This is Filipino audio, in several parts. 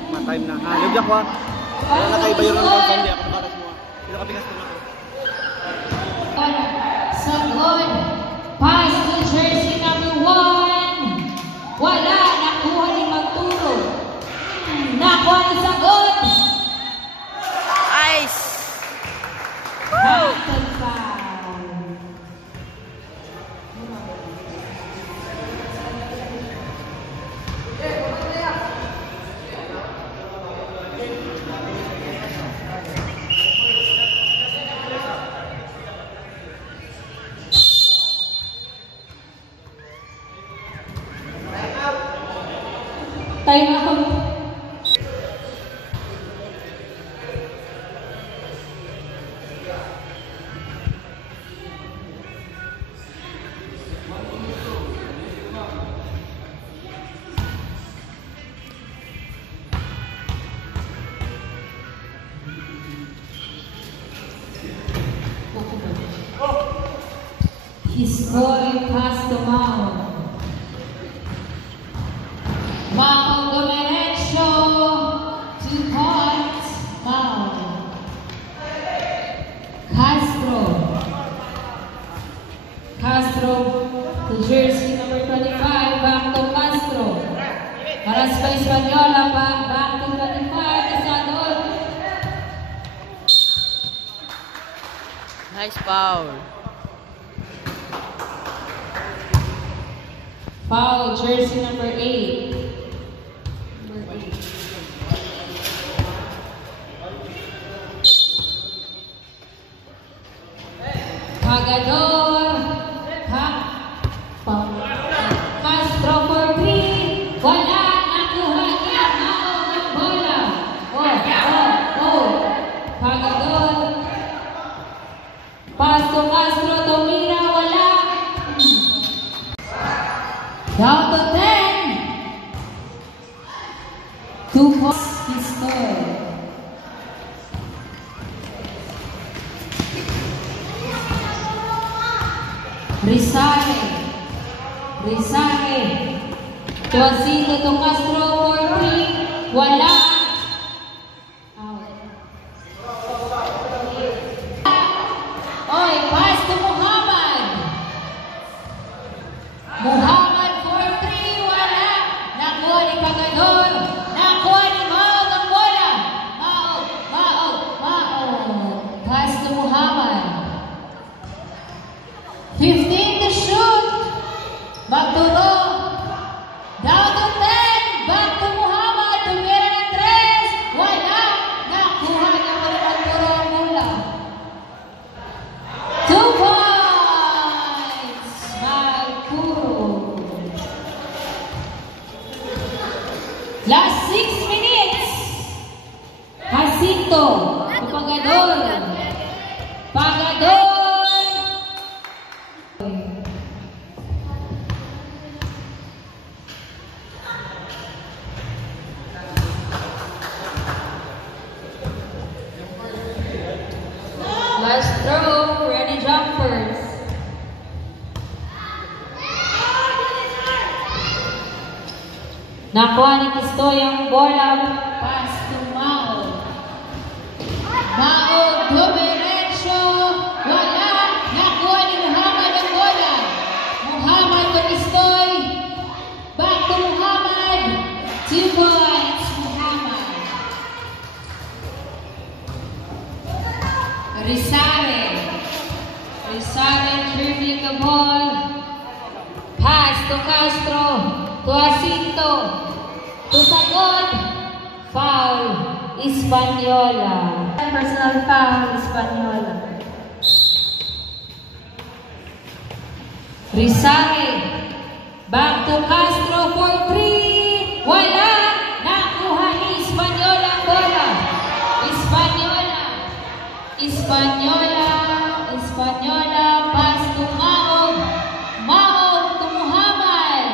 time na. Lugyak ko. Wala na kayo ba yun ang hindi ako nakakas mo. Sino kapigas ko na ako. Sagot. Pass to jersey number 1. Wala. Nakuha ni Magturo. Nakuha ni sagot. Ice. Mountain foul. Time out. His boy passed the mound. Mao Gomerecho to point mound. Castro to jersey number 25, back to Castro. Para sa Espanyola, back to 25, Isagol. Nice foul. Foul, jersey number 8. Pagador. Castro for 3. Wala. Nakuha niya. Mao ng bola. Pagador. Pass to Castro. Tomira. Wala. Down to 10. 2 points he scored. Rizare. Tuasito to Castro for 3. Wala. Oy, pass to Muhammad. Muhammad for 3. Wala. Nakuha ni Pagador. Nakuha ni Mao ng bola. Mao. Pass to Muhammad. 15 to shoot. Magturo. Down to 10. Back to Muhammad. Tumira ng 3. Wala. Nakuha niya mo ni Magturo ang bola. 2 points. Magturo. Last 6 minutes. Jacinto. Pagador. Last throw, ready jumpers. Nakuha ni Kistoy ang bola. Pass to Mao. Mao, dumiretso. Wala. Nakuha ni Muhammad ang bola. Muhammad to Kistoy. Back to Muhammad. 2 points, Muhammad. Rizare dribbling the ball. Pass to Castro. To Jacinto. To Sagot. Foul. Espanyola. Personal foul. Espanyola. Rizare. Back to Castro for 3. Wala. Nakuha ni Espanyola ang bola. Espanyola, pass to Mao. Mao to Muhammad.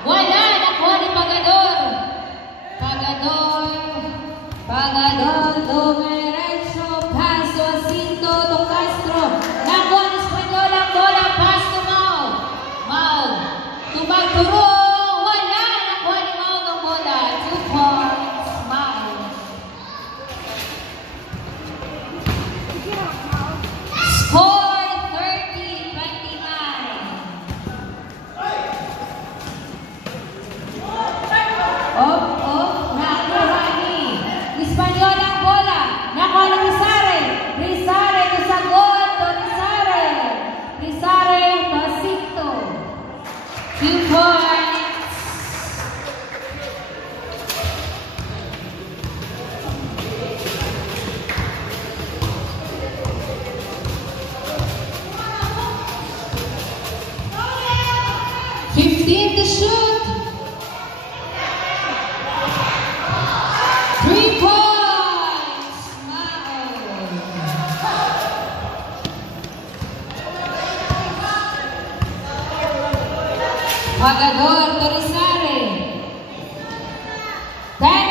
Wala, nakuha ni Pagador. Pagador, dumiretso, pass to Jacinto, to Castro. Nakuha ni Espanyola ang bola, pass to Mao. Mao, to Magturo. Wala, nakuha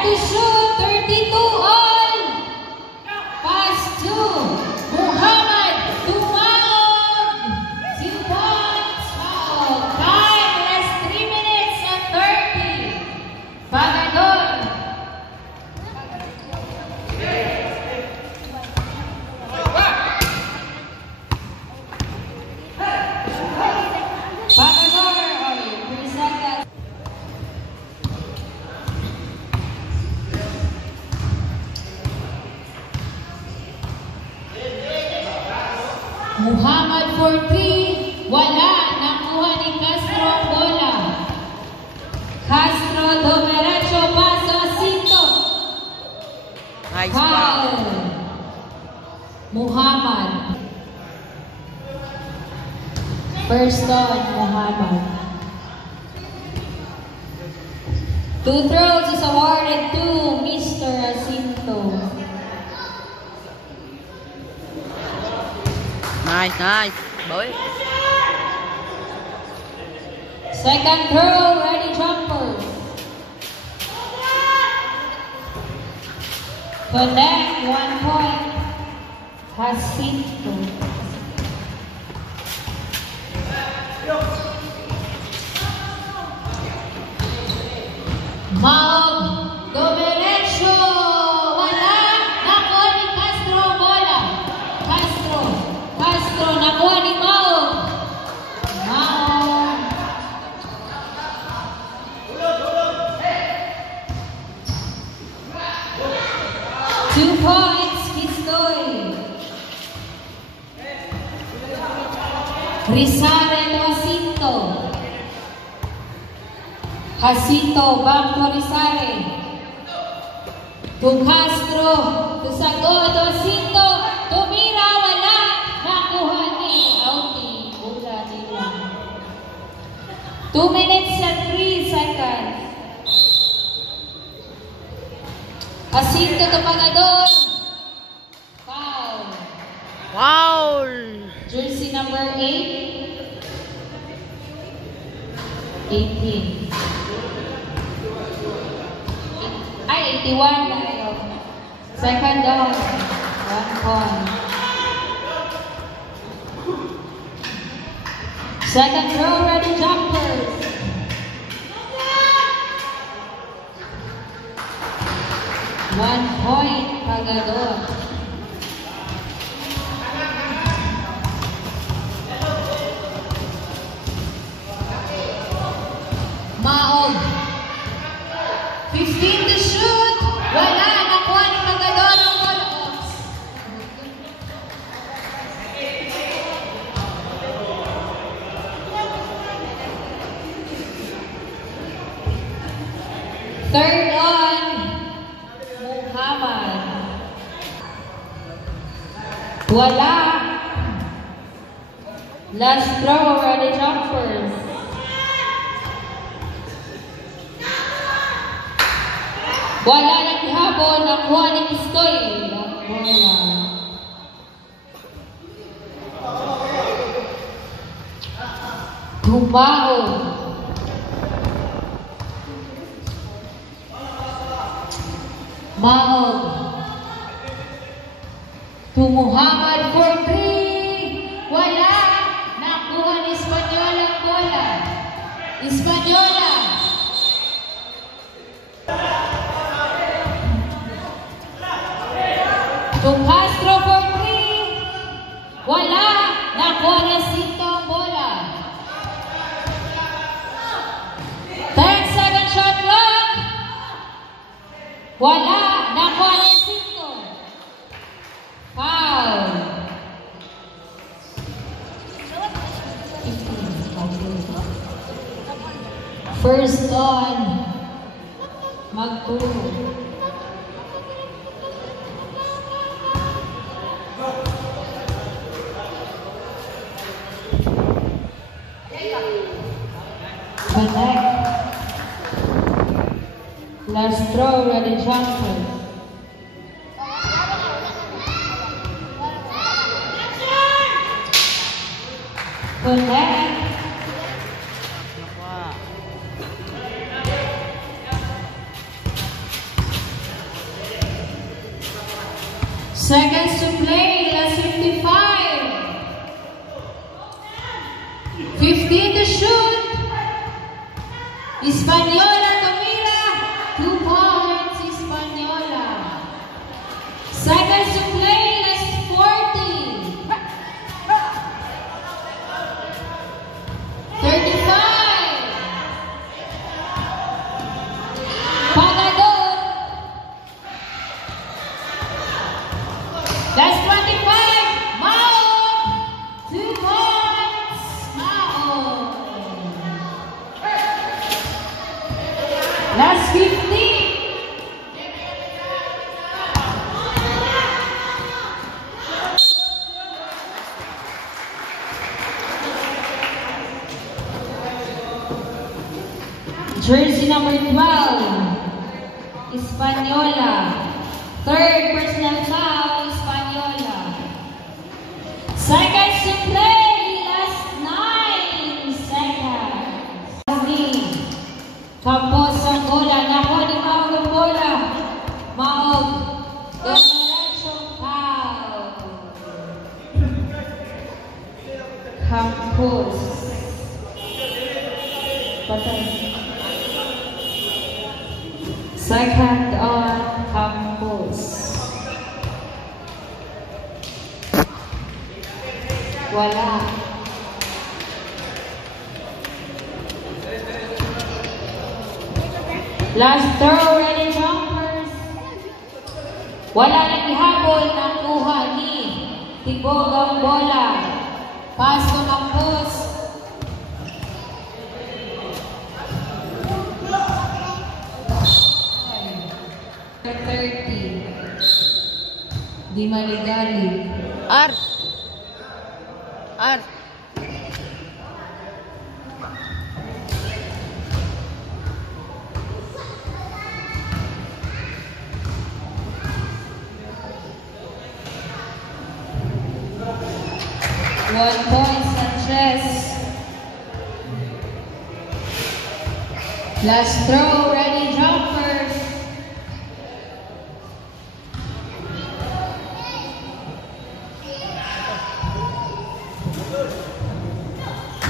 Ready to shoot, 32 all. Pass to Muhammad Tumawag. 2 points, foul. Time, last 3 minutes and 30. Pagador. Pagador, 3 seconds. Muhammad for 3. Wala. Nakuha ni Castro ang bola. Castro, Domerecho, paso, Cinto. Nice Foul. foul. Muhammad. First on, Muhammad. 2 throws is awarded to Mr. Jacinto. Nice. Boy. Second throw, ready jumper. Connect, 1 point. Jacinto. Maog, Domerecho, wala. Nakuha ni Castro ang bola. Castro, nakuha ni Maog. Maog. Two points, Kistoy. Rizare to Jacinto, back to Rizare. To Castro, to Sago, to Jacinto, tumira, wala. Nakuha ni outing. Bola nila. 2 minutes and 3 seconds. Jacinto to Pagador. Foul. Foul. Jersey number 8. 18. Ay, 81 tayo. Second down. 1 point. Second row, ready jumpers. One point, Pagador. Maog. 15 to shoot. Wala. Nakuha ni Pagador ang ball. Third on. Muhammad. Wala. Last throw, ready jumpers. Wala nang habol, nakuha ni Kistoy. Bola. Tumao. Maog. To Muhammad for 3. Wala. Nakuha ni Espanyola ang bola. Espanyola. To Castro for 3. Wala. Nakuha ni Jacinto ang bola. 10-second shot clock. Wala. Nakuha ni Jacinto. Foul. 15. First on. Magturo. Connect. Last throw, ready jumper. Connect. Seconds to play, last 55. 15 to shoot. Española tumira. 2 points, Española. Seconds to play, last 40. 35. Pagador. That's 25. Mao. 2 points. Mao. Last 15. Jersey number 12. Española. Third personal foul, Española. Seconds to play, last 9 seconds. Campos ang bola, nakuha ni Maog ang bola. Maog, diretso foul. Campos. Patay. Second on Campos. Wala. Last throw, ready jumpers. Wala nang ihabol, nakuha ni Tibog ang bola. Pass to Campos. Di maligali. Art. Art. One point, Sanchez. Last throw, ready jumpers.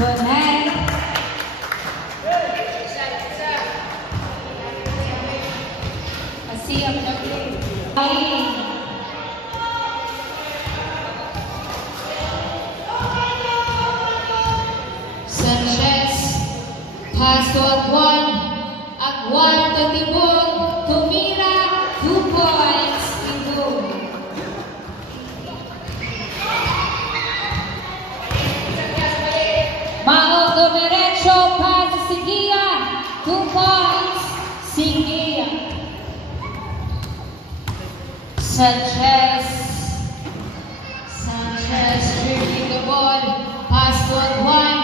Connect. Asiyap na play. Sanchez. Pass to Agwan. Agwan to Tibog. Tumira. 2 points. Tibog. Mao Domerecho, pass to Sigia. 2 points. Sigia. Sanchez. Sanchez dribbling the ball. Pass to Agwan.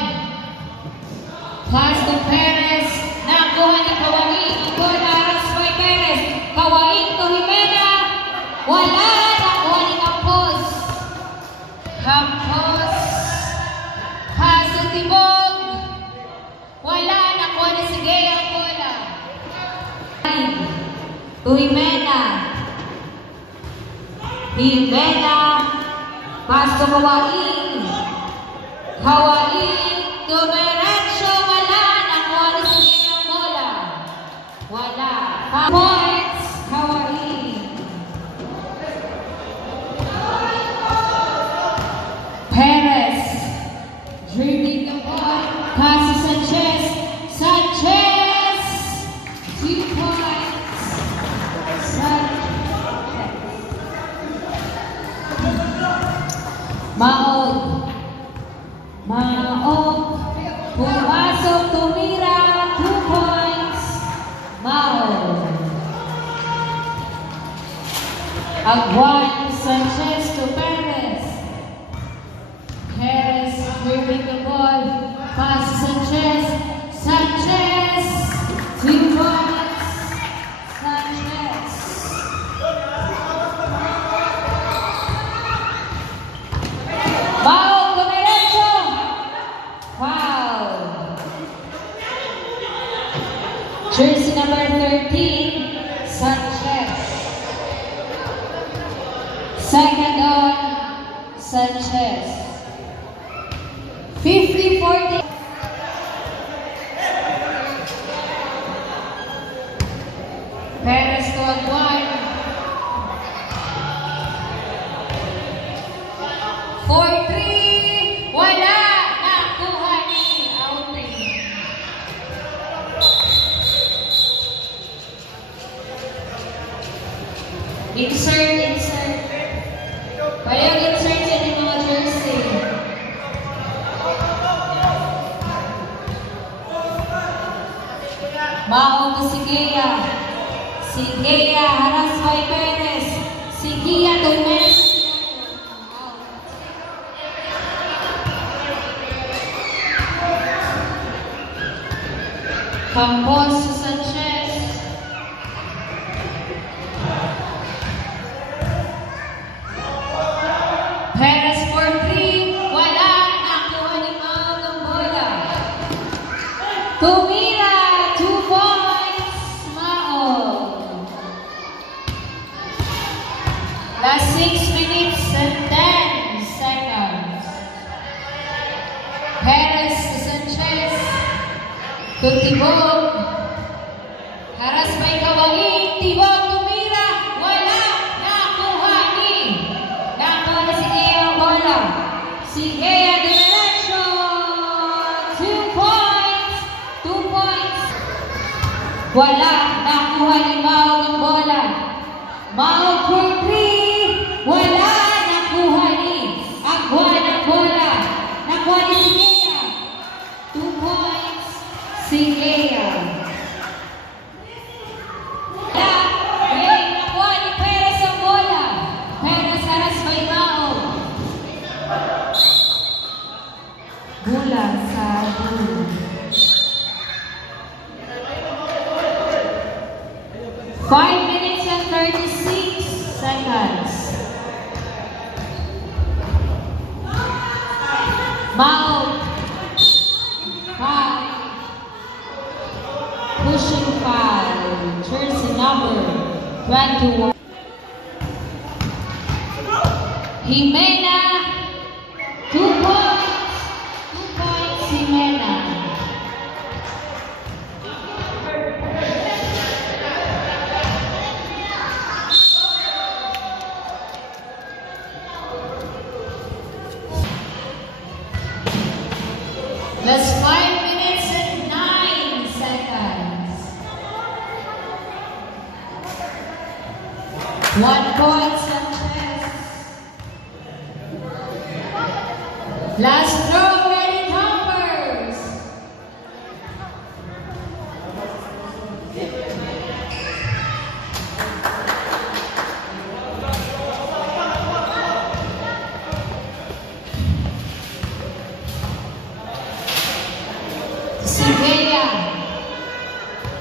Pass to Perez. Nakuha ni Kawain. Ang bola aras by Perez. Kawain to Jimena. Wala. Nakuha ni Campos. Campos. Pass to Tibog. Wala. Nakuha ni Sigay ang bola. To Jimena. Jimena. Pass to Kawain. Kawain. Dumiretso. Wala. Nakuha ni Sigay ang bola. Wala. Points. Kawain. Perez. Dribbling the ball. Pass to Sanchez. Sanchez. 2 points. Sanchez. Maog. Maog. Pumasok. Tumira. 2 points. Maog. Agwan. Sanchez to Perez. Perez dribbling the ball. Pass Sanchez. Sanchez. 2 points. Sanchez. Mao Domerecho. Foul. Jersey number 13. Sanchez. Second Perez to Aguan. 4-3. Wala. Nakuha ni outing. Insert. Payag insert sa inyong mga jersey. Maong si Gea. Si Gea haras by Perez. Si Gea to Messi. Campos to Sanchez. Perez for 3. Wala. Nakuha ni Mao ng bola. Tumira. 2 points. Mao. Last 6 minutes and 10 seconds. Perez to Sanchez. To Tibog. Haras may Kawain. Tibog tumira. Wala. Nakuha ni si Gea ang bola. Si Gea diretso. 2 points. 2 points. Wala. Nakuha ni Mao ng bola. Mao for 3. Wala. Nakuha ni Aguan ang bola. Nakuha ni si Gea. 2 points. Si Gea. Nakuha ni Perez ang bola. Perez haras by Mao. Bola sa dulo. 5 minutes and 36 seconds. Mao. Foul. Pushing foul. Jersey number 21. Jimena. 2 points. 2 points, Jimena. That's 5 minutes and 9 seconds. 1 point, Sanchez. Last throw, ready, Toppers. Si Gea.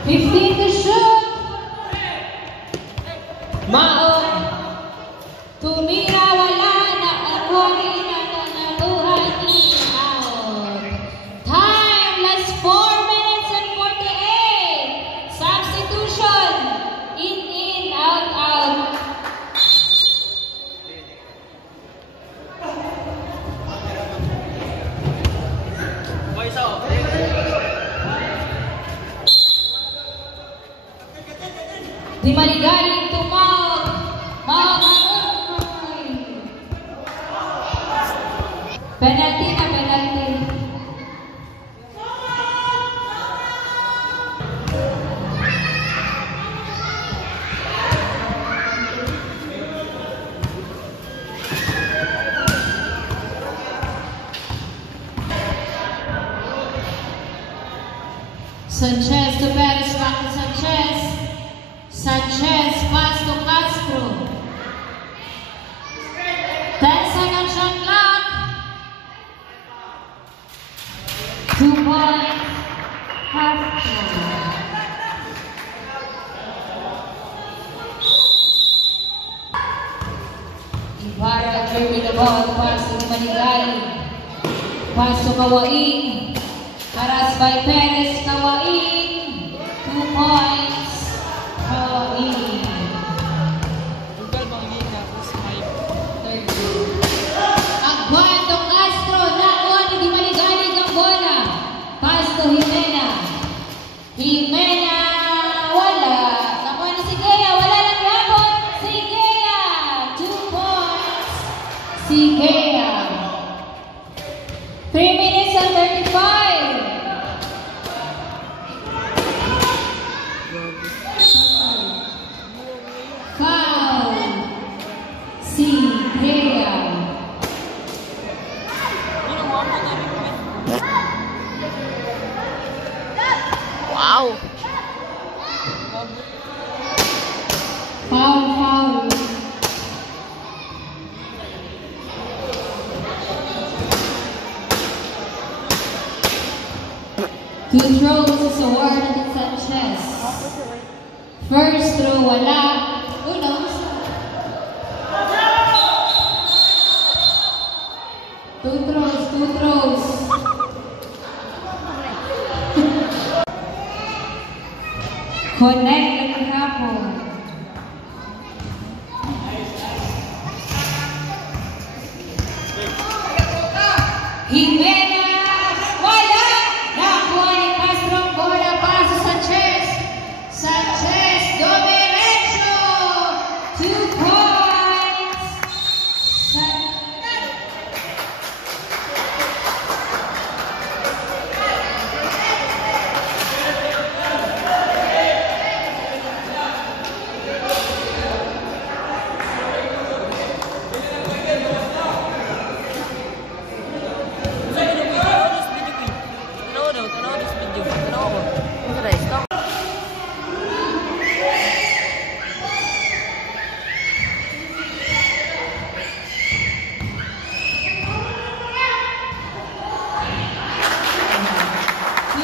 15 to shoot. Mao. Tumira, wala na. Nakuha ni out. Time, last 4 minutes and 48. Substitution. In, out. Boys out. Di maligaling to Mao. Penalty na, penalty. Sanchez to Perez, back to Sanchez. Sanchez, pass to Castro. 10 second shot clock. 2 points. Castro. Ibarra turning the ball. Pass to Manigali. Pass to Kawain. Haras by Perez, Kawain. 2 points. Kawain. Aguan to Castro. Nakuha ni Di Maligalig ang bola. Pass to Jimena. Jimena, wala. Nakuha ni si Foul. Two throws is awarded to Sanchez. First throw, wala. Uno. Two throws. Connect lagi hapon. Jimenez, wala! Nakuha ni Castro, bola para sa Sanchez. Sanchez, dominecho! 2 points!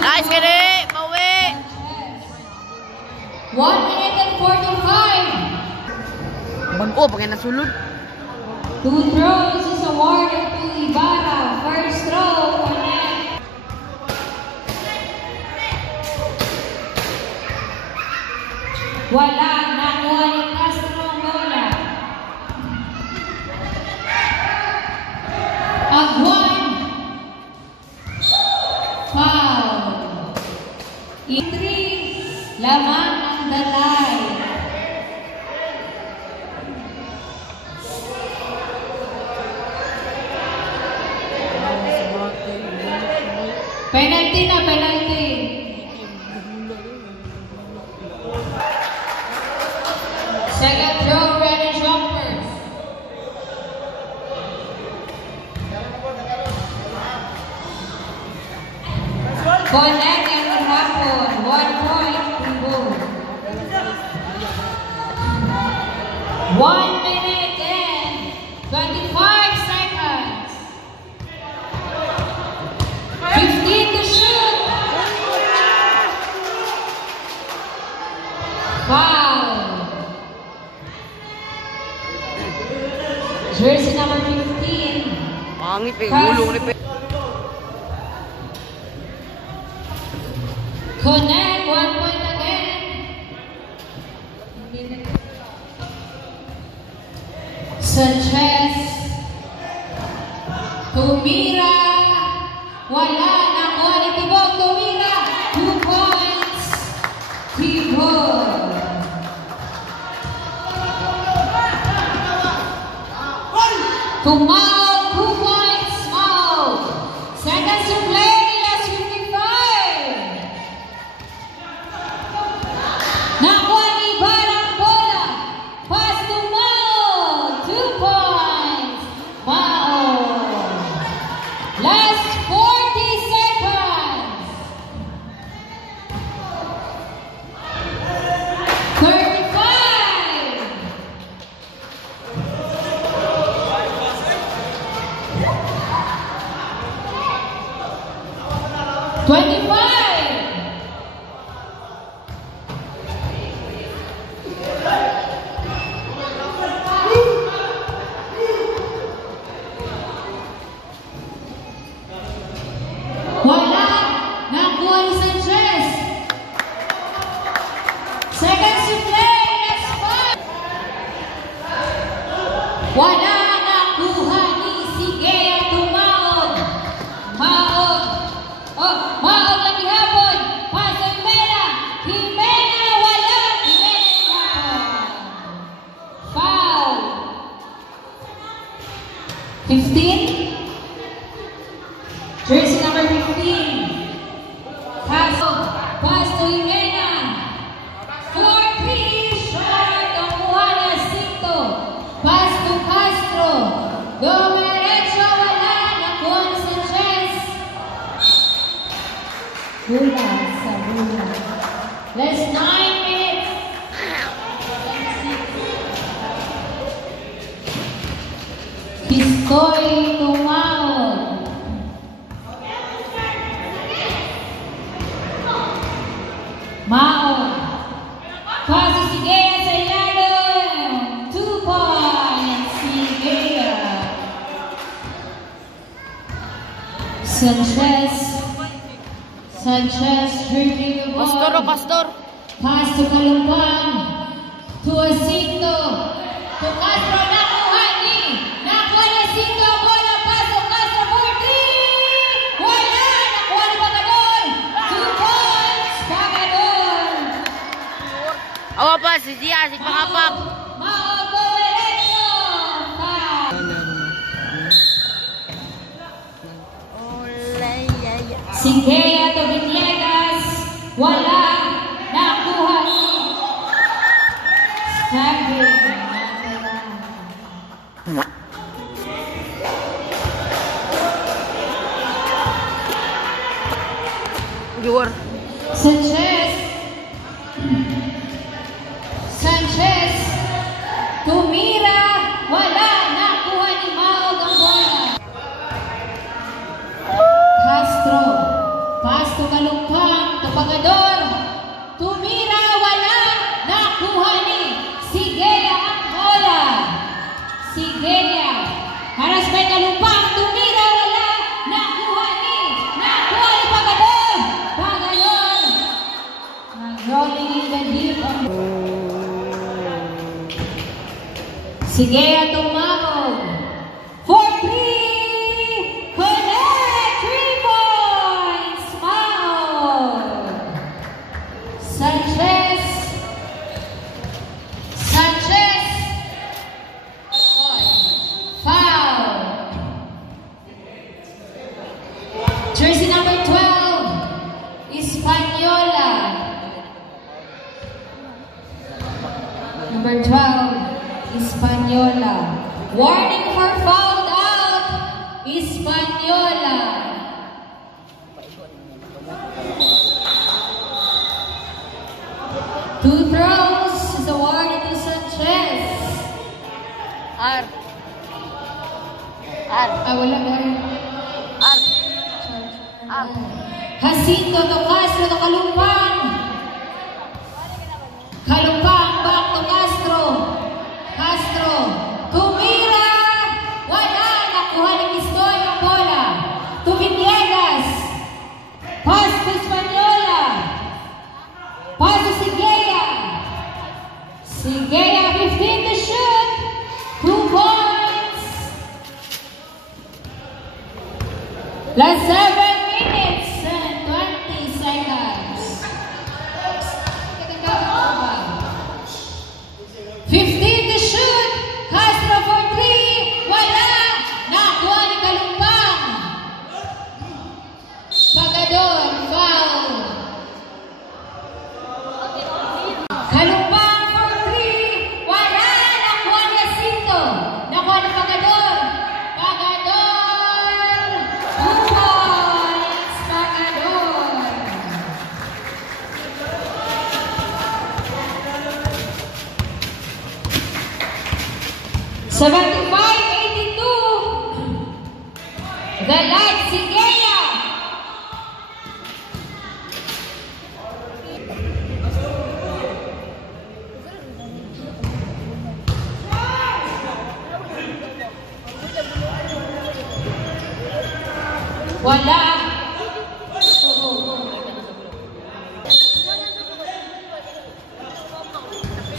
Nice, Kene! Pauwi! 1 minute and 45. Oh, pagka nasulod. 2 throws is awarded to Ibarra. First throw, connect. Wala, nakuha ni Castro ang bola. Agwan. Foul. Idris, lamang ang dalay. Penalty na, penalty. Second throw, ready jumpers. Connect and hapon. 1 point to go. 1 minute and 25 seconds. 15 to shoot. Foul. Jersey number 15. Pangit eh, gulong ni Pe. Connect, 1 point again. Sanchez. Tumira. Wala, nakuha ni Tibog. Tumira. 2 points. Tibog. Tumawag, 2 points. Mau. Seconds to play. Last 55. Nakuha ni Ibarra ang bola. Pass to Mau. 2 points. Mau. Last 40 seconds. 35. 25. Wala. Nakuha ni Sanchez. Seconds to play. Next 5. Wala. Nakuha ni Sigea Tumaog. Maog. Oh, Maog lagi hapon. Paso Jimena. Jimena wala. Jimena hapon. Foul. 15. Jersey number 15. Pass to Jimena. 4-3 short. Ang kuha niya, Sinto. Pass to Castro. Dominecho, wala. Nakuha ni Sanchez. Bula sa bula. Last 9 minutes. Sanchez dribbling the ball. Pastor. Pass to Kalumpang. To Asinto. To Castro. Nakuha ni Asinto. Bola. Pass to Castro for 3. Wala. Nakuha ni Pagador. 2 points. Pagador. Awa pa, si Dia, si Pangapap. Mao Comereño. Sigea to Villegas. Wala. Nakuha ni Stabbing. Juar. Sanchez. Tumira. Wala. Nakuha ni Mao ang bola. Castro. Pass to Kalumpang. To Pagador. Tumira. Wala. Nakuha ni Sigea ang bola. Sigea. Haras may Kalumpang. Tumira. Wala. Nakuha ni Pagador. Pagador. Rolling in the deep. Sigea tumawag. For 3. Connect. 3 points. Mao. Sanchez. Foul. Jersey number 12. Española. Number 12. Española. Warning for fouled out. Española. Two throws is awarded to Sanchez. R. Wala ba? R. Jacinto to Castro to Kalumpang. Kalumpang back to Castro. Tumira. Wala. Nakuha ni Pistoy ang bola. To Villegas. Pass to Española. Pass to Sigea. 15 to shoot. 2 points. Last 7 minutes and 20 seconds. 15 to shoot. Castro for 3. Wala. Nakuha ni Kalumpang. Pagador. Foul. Kalumpang for 3. Wala. Nakuha ni Jacinto. Nakuha ni Pagador. 2 points. Pagador. $75-82. The light Sigea. Wala.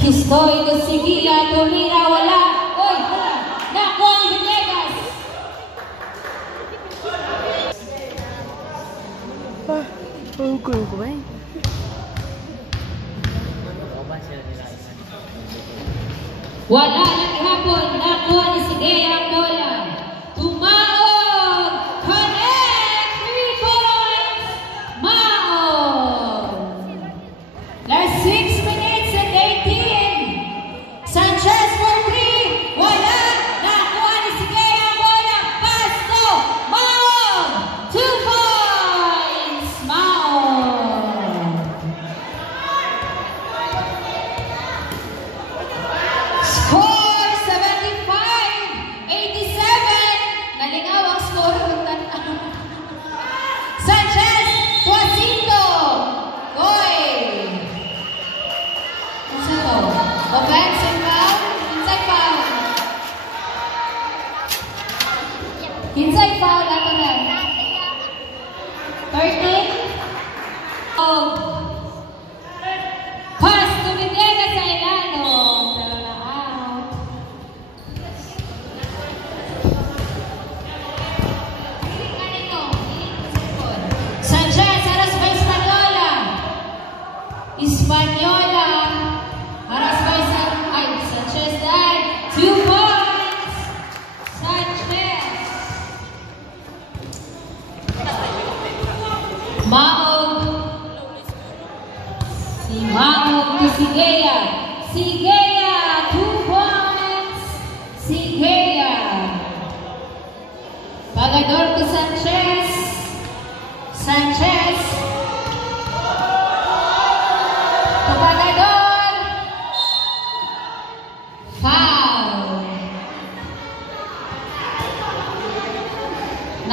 Pistoy to Sigea. Tumira. Wala. Oy, wala. Nakuha ni Villegas. Ko ba? Wala na ihapon. Nakuha ni Sigea ang bola. Tumaog. Connect. 3 points. Mao. Last 6 minutes and 18. Sanchez for 3. Wala. Nakuha ni Sigea ang bola. Pass to Mao. 2 points. Mao. Score 75-87.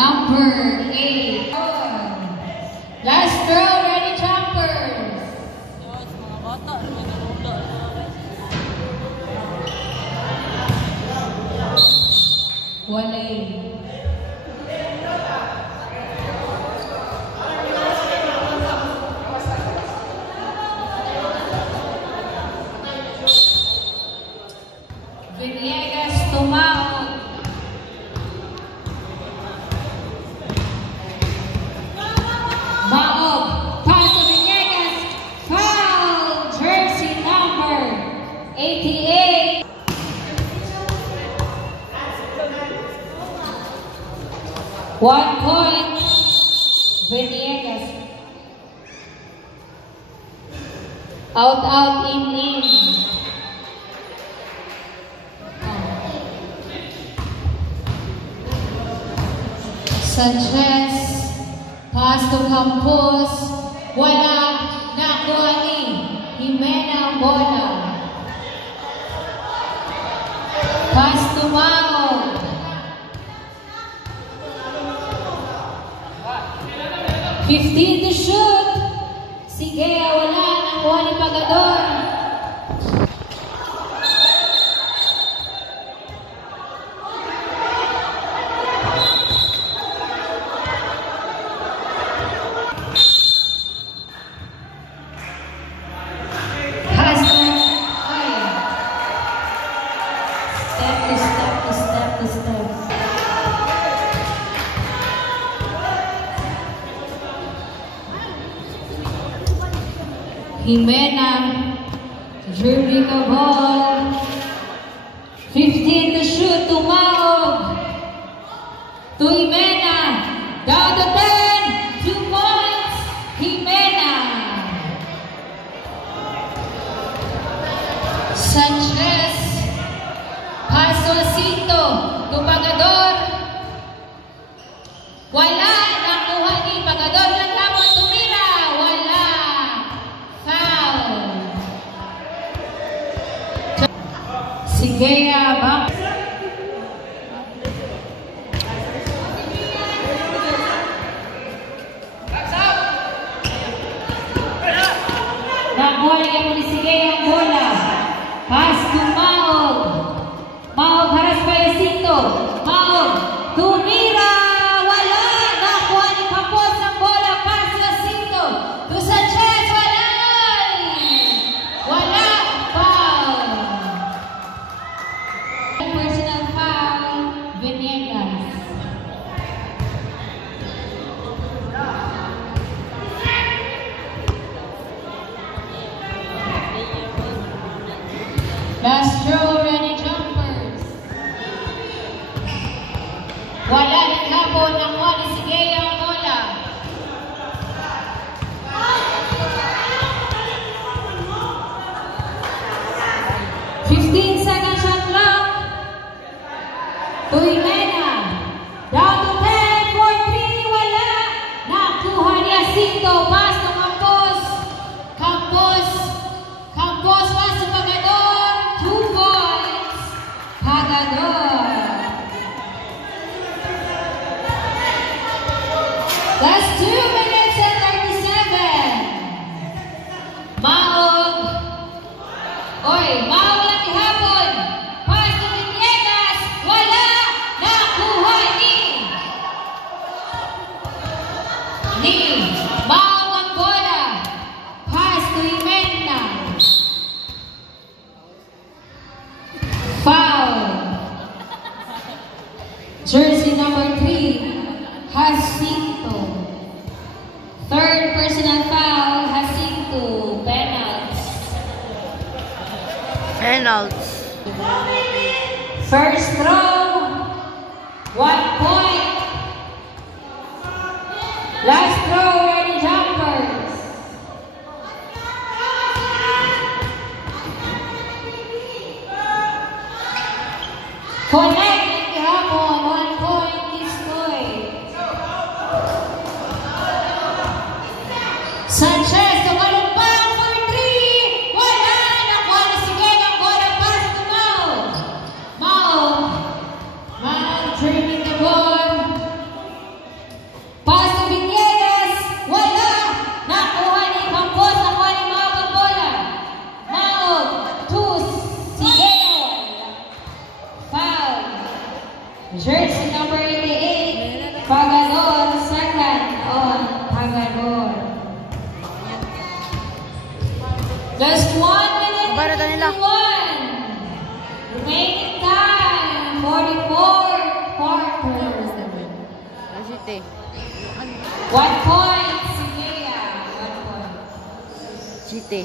number 8. Last throw, ready jumpers. Walay. Villegas tumawag. Maog. Pass to Villegas. Foul. Jersey number 88. One point. Villegas. Out, in. Sanchez, pass to Campos, wala, nakuha ni Jimena ang bola. Pass to Mao. Fifteen to shoot. Sige, wala, nakuha ni Pagador. Jimena, dribbling the ball. 15 to shoot, to Maog. To Jimena, down to 10, 2 points, Jimena. Sanchez, pass to Jacinto, to Pagador. Wala, nakuha ni Pagador lang tapos tumira. Wala. Foul. Sigea back. Nakuha niya po ni Sigea ang bola. Pass to Maog. Maog haras pa Jacinto. Maog. Tumira. Wala. Nakuha ni Campos ang bola. Pass to Jacinto. To Sanchez. Wala. Wala. Foul. Personal foul. Villegas. Last throw, ready jumpers. Wala ng hapon ng Wally Sigea ang bola. Fifteen seconds shot clock. To Jimena. Down to 10 for 3. Wala. Nakuha ni Jacinto. Pass to Campos. Campos pass to Pagador. 2 points. Pagador. That's 2 minutes and 37. Maog. Maog lang ihapon. Pass to Villegas. Wala. Nakuha ni Maog ang bola. Pass to Jimena. Foul. Jersey number 3, Jacinto. Third personal foul, Jacinto. Penalty. First throw, 1 point. Last throw, ready jumpers. Connect ng gihapon, 1 point is Toy. Sanchez, tumalumpang for 3. Wala, nakuha ni Sigea ang bola. Pass to Maog. Maog dribbling the ball. Jersey number 88, Pagador, second on Pagador. Just 1 minute Para and nila. 51. Remaining time, 44 quarters. City. 1 point, Sigea. 1 point. City.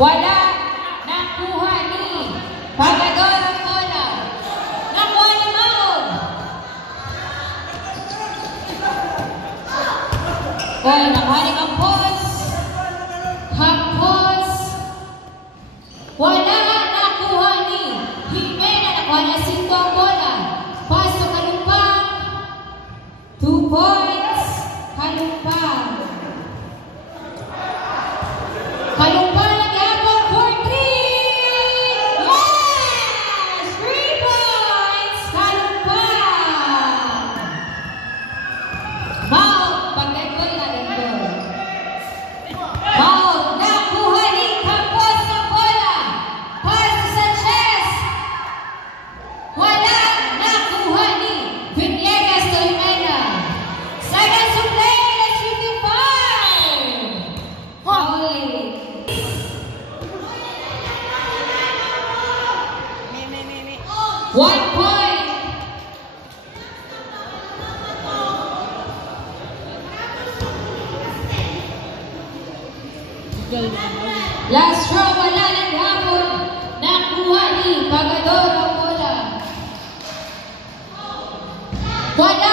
Wala nakuha ni Pagador ang bola. Nakuha ni Maog. Oy, nakuha ni Campos. Campos. Wala nakuha ni Jimena. Nakuha niya 5 ang bola. Paso Kalumpang. 2 points. Kalumpang. Kalumpang nag-iabot for 3! Yes! 3 points! Kalumpang! Maog, pag-gagol na gagol. Maog, nakuha ni Campos ng bola. Pass to Sanchez. Wala nakuha ni Villegas to Jimena. Seconds to play, let's review 5. Holy. 1 point. Last row, wala ng hapon. Nakuha ni Pagador ang bola. Wala